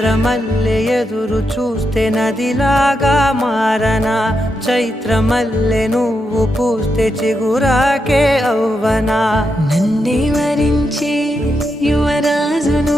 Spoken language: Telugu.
చంద్రమల్లె ఎదురు చూస్తే నదిలాగా మారనా, చైత్రమల్లె నువ్వు పూస్తే చిగురాకే అవ్వనా. నన్నే వరించి యువరాజును